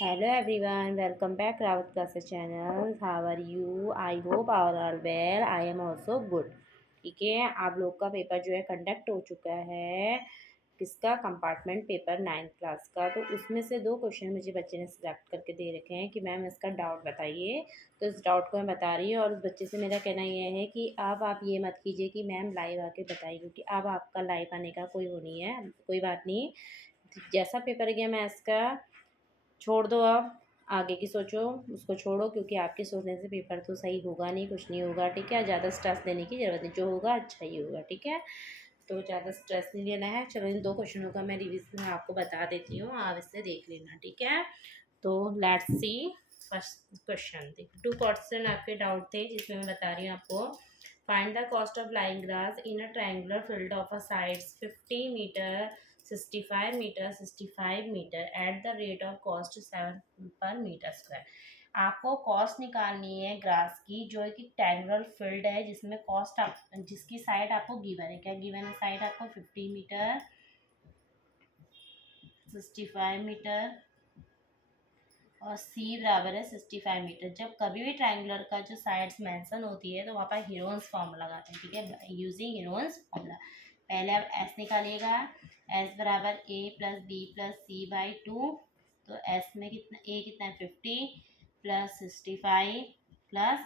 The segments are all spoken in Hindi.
Hello everyone, welcome back Rawat Classes channel. How are you? I hope all are well. I am also good. ठीक है, आप लोग का पेपर जो है कंडक्ट हो चुका है। किसका? कंपार्टमेंट पेपर 9th क्लास का। तो उसमें से 2 क्वेश्चन मुझे बच्चे ने सिलेक्ट करके दे रखे हैं कि मैम इसका डाउट बताइए। तो इस डाउट को मैं बता रही हूँ और उस बच्चे से मेरा कहना ये है कि अब आप ये मत कीजिए कि मैम लाइव आके बताइए, क्योंकि अब आपका लाइव आने का कोई वो नहीं है। कोई बात नहीं, जैसा पेपर गया मैथ्स का छोड़ दो, आप आगे की सोचो, उसको छोड़ो, क्योंकि आपके सोचने से पेपर तो सही होगा नहीं, कुछ नहीं होगा। ठीक है, ज़्यादा स्ट्रेस लेने की ज़रूरत नहीं, जो होगा अच्छा ही होगा। ठीक है, तो ज़्यादा स्ट्रेस नहीं लेना है। चलो, इन 2 क्वेश्चनों का मैं रिवीजन आपको बता देती हूँ, आप इससे देख लेना। ठीक है, तो लेट्स सी फर्स्ट क्वेश्चन। देखो, 2 क्वेश्चन आपके डाउट थे जिसमें मैं बता रही हूँ आपको। Find the cost of lying grass in a triangular field of a sides 50 metre, 65 metre, 65 metre at the rate of cost 7 per metre square. आपको कॉस्ट निकालनी है ग्रास की, जो है कि ट्रायंगुलर फील्ड है जिसमें कॉस्ट आप जिसकी साइड आपको गिवन है। क्या गिवन है? साइड आपको 50 मीटर, 65 मीटर और सी बराबर है 65 मीटर। जब कभी भी ट्रायंगुलर का जो साइड्स मेंशन होती है तो वहाँ पर हीरोन्स फॉर्मूला लगाते हैं। ठीक है, यूजिंग हीरोन्स फॉर्मूला। पहले आप एस निकालिएगा। एस बराबर A plus B plus C by 2। तो एस में कितना, ए कितना है 50 प्लस 65 प्लस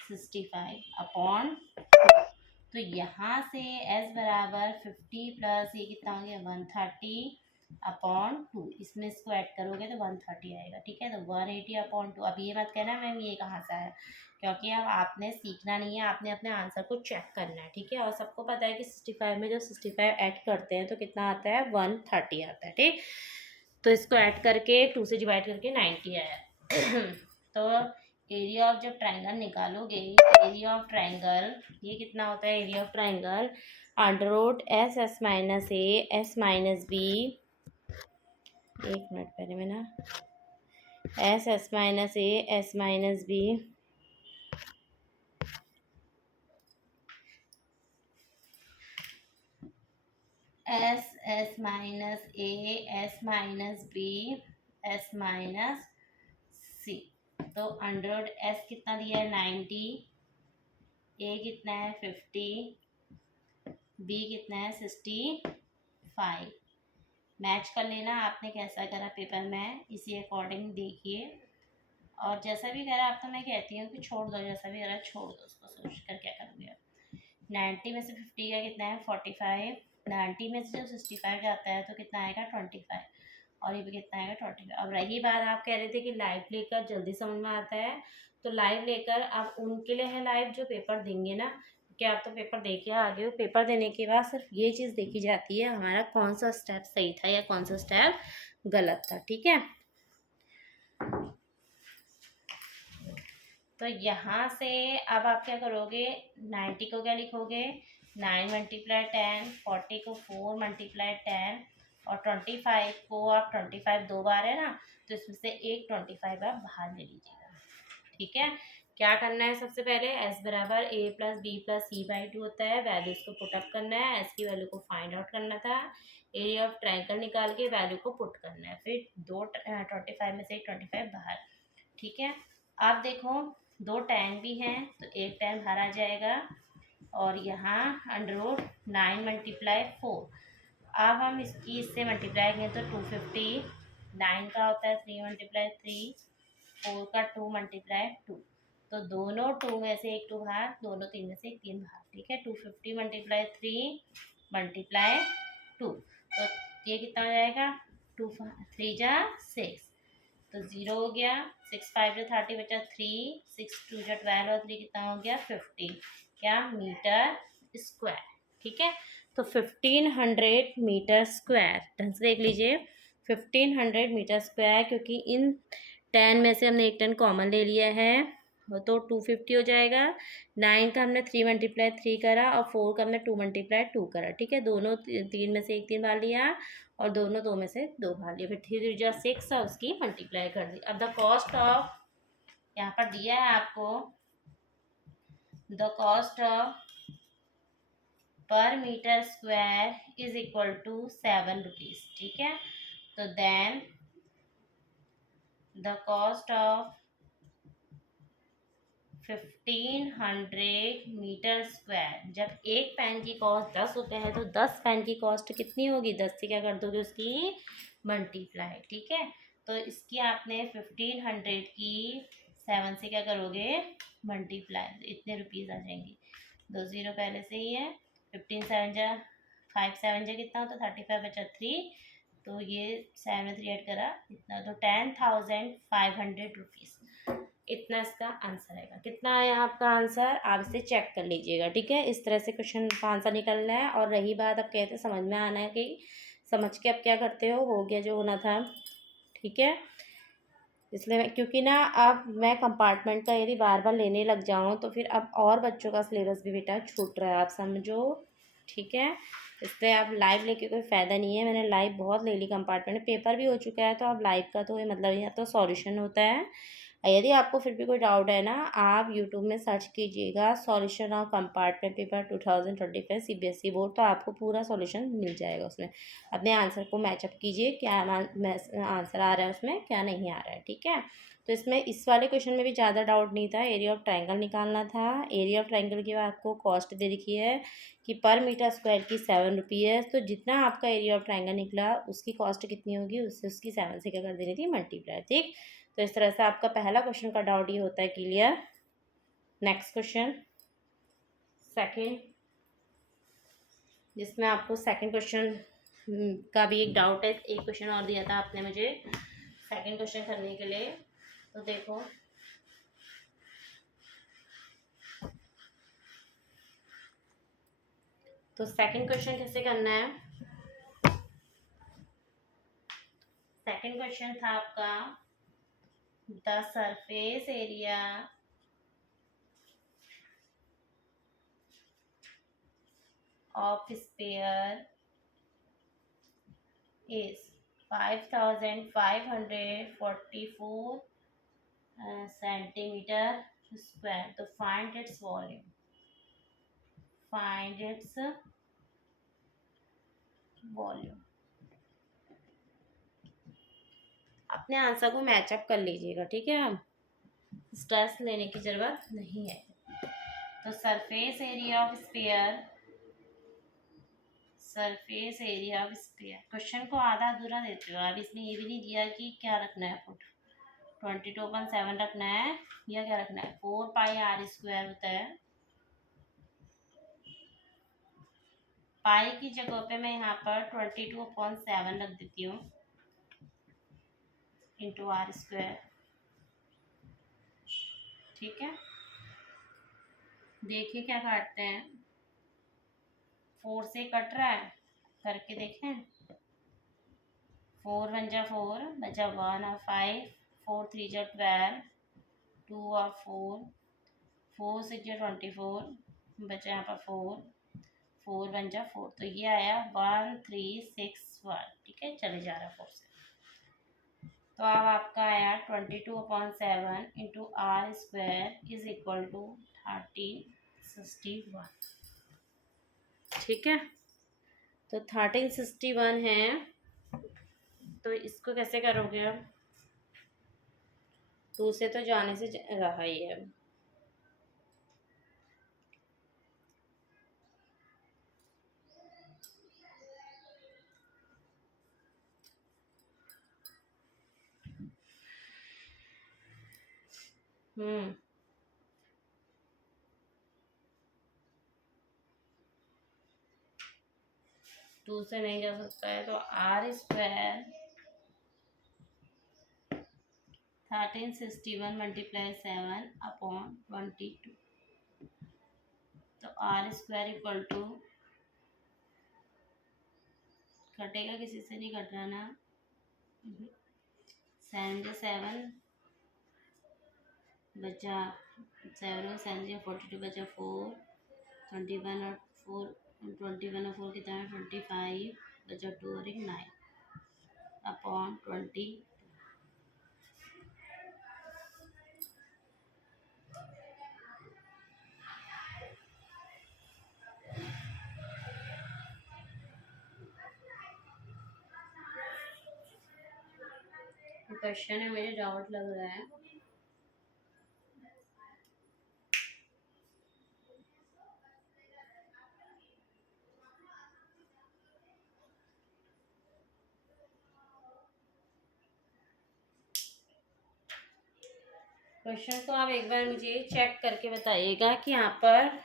65 अपॉन। तो यहाँ से एस बराबर 50 प्लस ये कितना हो गया 130 अपॉन 2। इसमें इसको ऐड करोगे तो 130 आएगा। ठीक है, तो 180 अपॉन 2। अब ये मत कहना मैम ये कहाँ से आया, क्योंकि अब आपने सीखना नहीं है, आपने अपने आंसर को चेक करना है। ठीक है, और सबको पता है कि 65 में जब 65 ऐड करते हैं तो कितना आता है 130 आता है। ठीक, तो इसको ऐड करके 2 से डिवाइड करके 90 आया। तो एरिया ऑफ जब ट्रायंगल निकालोगे, एरिया ऑफ ट्रायंगल ये कितना होता है? Area of triangle under root S S minus A S minus B. एक मिनट, पहले मैं ना S S minus A S minus B S S minus A S minus B S minus C. तो अंडर एस कितना दिया है 90, ए कितना है 50, बी कितना है 65। मैच कर लेना आपने कैसा करा पेपर में, इसी अकॉर्डिंग देखिए। और जैसा भी करा आप, तो मैं कहती हूँ कि छोड़ दो, जैसा भी करा छोड़ दो, उसको सोच कर क्या करोगे आप। 90 में से 50 का कितना है 45, 90 में से जब 65 जाता है तो कितना आएगा 25, और ये भी कितना आएगा 25। अब रही बात, आप कह रहे थे कि लाइव लेकर जल्दी समझ में आता है, तो लाइव लेकर अब उनके लिए है लाइव जो पेपर देंगे ना, कि आप तो पेपर दे के आ गए हो। पेपर देने के बाद सिर्फ ये चीज़ देखी जाती है हमारा कौन सा स्टेप सही था या कौन सा स्टेप गलत था। ठीक है, तो यहाँ से अब आप क्या करोगे, 90 को क्या लिखोगे 9 मल्टीप्लाई 10, 40 को 4 मल्टीप्लाई 10 और 25 को आप 25 दो बार है ना, तो इसमें से एक 25 आप बाहर ले लीजिएगा। ठीक है, क्या करना है? सबसे पहले एस बराबर A plus B plus C by 2 होता है, वैल्यूज को पुट अप करना है, एस की वैल्यू को फाइंड आउट करना था, एरिया ऑफ ट्रायंगल निकाल के वैल्यू को पुट करना है, फिर 25 में से एक 25 बाहर। ठीक है, आप देखो 2 tan भी हैं तो एक tan बाहर आ जाएगा, और यहाँ अंडर रूट 9 मल्टीप्लाई 4। अब हम इससे मल्टीप्लाई करें तो 250, 9 का होता है 3 मल्टीप्लाई 3, 4 का 2 मल्टीप्लाई 2। तो दोनों 2 में से एक 2 बाहर, दोनों 3 में से एक 3 बाहर। ठीक है, 250 मल्टीप्लाई 3 मल्टीप्लाई 2, तो ये कितना हो जाएगा 2 3 जा 6, तो 0 हो गया। 6 5 जो 30 बचा 3, 6 2 जो 12 और 3 कितना हो गया 50, क्या मीटर स्क्वायर। ठीक है, तो 1500 मीटर स्क्वायर। ढंग से देख लीजिए, 1500 मीटर स्क्वायर, क्योंकि इन 10 में से हमने एक 10 कॉमन ले लिया है, तो 250 हो जाएगा। 9 का हमने 3 मल्टीप्लाई 3 करा और 4 का हमने 2 मल्टीप्लाई 2 करा। ठीक है, दोनों 3 में से एक 3 बार लिया और दोनों 2 में से 2 बार लिया, फिर 3 जो 6 है उसकी मल्टीप्लाई कर दी। अब द कॉस्ट ऑफ, यहाँ पर दिया है आपको the cost of per metre square is equal to 7 rupees. ठीक है, तो then the cost of 1500 metre square. जब एक पेन की कॉस्ट 10 रुपये है तो 10 पेन की कॉस्ट कितनी होगी? 10 से क्या कर दोगे उसकी मल्टीप्लाई, ठीक है। तो इसकी आपने 1500 की 7 से क्या करोगे मल्टीप्लाई, तो इतने रुपीज़ आ जाएंगे। 2 ज़ीरो पहले से ही है। 15 7 जा 5 7 जा कितना होता? 35 बचा 3, तो ये 7 में 3 ऐड करा इतना, तो 10,500 रुपीज़। इतना इसका आंसर आएगा। कितना आया आपका आंसर? आप इसे चेक कर लीजिएगा, ठीक है। इस तरह से क्वेश्चन का आंसर निकलना है। और रही बात, अब कहते हैं समझ में आना है कि समझ के अब क्या करते हो गया जो होना था, ठीक है। इसलिए क्योंकि ना अब मैं कंपार्टमेंट का यदि बार बार लेने लग जाऊँ तो फिर अब और बच्चों का सिलेबस भी बेटा छूट रहा है, आप समझो, ठीक है। इसलिए अब लाइव लेके कोई फ़ायदा नहीं है। मैंने लाइव बहुत ले ली कंपार्टमेंट में, पेपर भी हो चुका है, तो अब लाइव का तो ये मतलब यहाँ तो सॉल्यूशन होता है। यदि आपको फिर भी कोई डाउट है ना, आप यूट्यूब में सर्च कीजिएगा solution of compartment paper 2025 CBSE board, तो आपको पूरा सॉल्यूशन मिल जाएगा। उसमें अपने आंसर को मैचअप कीजिए, क्या आंसर आ रहा है उसमें, क्या नहीं आ रहा है, ठीक है। तो इसमें इस वाले क्वेश्चन में भी ज़्यादा डाउट नहीं था। एरिया ऑफ ट्राइंगल निकालना था। एरिया ऑफ ट्राइंगल की आपको कॉस्ट दे रखी है कि पर मीटर स्क्वायर की 7 रुपये है, तो जितना आपका एरिया ऑफ ट्राइंगल निकला उसकी कॉस्ट कितनी होगी, उससे उसकी 7 से क्या कर देनी थी मल्टीप्लाई, ठीक। तो इस तरह से आपका पहला क्वेश्चन का डाउट ये होता है क्लियर। नेक्स्ट क्वेश्चन सेकंड, जिसमें आपको सेकंड क्वेश्चन का भी एक डाउट है। एक क्वेश्चन और दिया था आपने मुझे सेकंड क्वेश्चन करने के लिए, तो देखो तो सेकंड क्वेश्चन कैसे करना है। सेकंड क्वेश्चन था आपका the surface area of sphere is 5544 centimeter square. तो find its volume. Find its volume. अपने आंसर को मैचअप कर लीजिएगा, ठीक है। स्ट्रेस लेने की जरूरत नहीं है। तो surface area of sphere, surface area of sphere, question को आधा अधूरा देते हो आप। इसमें ये भी नहीं दिया कि क्या रखना है, फुट 22.7 रखना है या क्या रखना है। 4πr² होता है। पाई की जगह पे मैं यहाँ पर 22.7 रख देती हूँ इंटू r², ठीक है। देखिए क्या काटते हैं, 4 से कट रहा है, करके देखें। 4 1 जा 4 बचा 1 और 5, 4 3 जा 12, 2 और 4, 4 6 जा 24, बचा यहाँ पर 4, 4 1 जा 4, तो ये आया 1361, ठीक है। चले जा रहा 4 से, तो अब आपका आया 22/7 into r² is equal to 1361, ठीक है। तो 1361 है, तो इसको कैसे करोगे अब? 2 से तो जाने से रहा ही है। हम्म 2 से नहीं जा सकता है, तो r² 1361 मल्टीप्लाई 7/22, तो r² इक्वल टू, कटेगा किसी से नहीं कट रहा ना, 7 जा 7 बचा 7 और 7 जा 42 बचा 4, 21 और 4, 21 और 4 कितना है 25, बचा 2 और 1 9/20। क्वेश्चन है, मुझे डाउट लग रहा है। क्वेश्चन को आप एक बार मुझे चेक करके बताइएगा कि यहाँ पर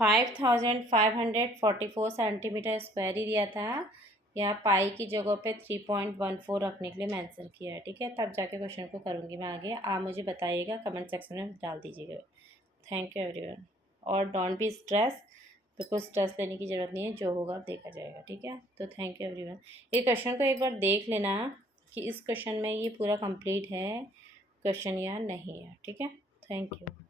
5544 सेंटीमीटर स्क्वायर ही दिया था, या पाई की जगह पे 3.14 रखने के लिए मेंशन किया है। ठीक है, तब जाके क्वेश्चन को करूँगी मैं आगे। आप मुझे बताइएगा, कमेंट सेक्शन में डाल दीजिएगा। Thank you everyone. और डोंट बी स्ट्रेस, बिल्कुल स्ट्रेस लेने की ज़रूरत नहीं है, जो होगा देखा जाएगा। ठीक है, तो थैंक यू एवरीवन। ये क्वेश्चन को एक बार देख लेना कि इस क्वेश्चन में ये पूरा कंप्लीट है क्वेश्चन या नहीं है। ठीक है, थैंक यू।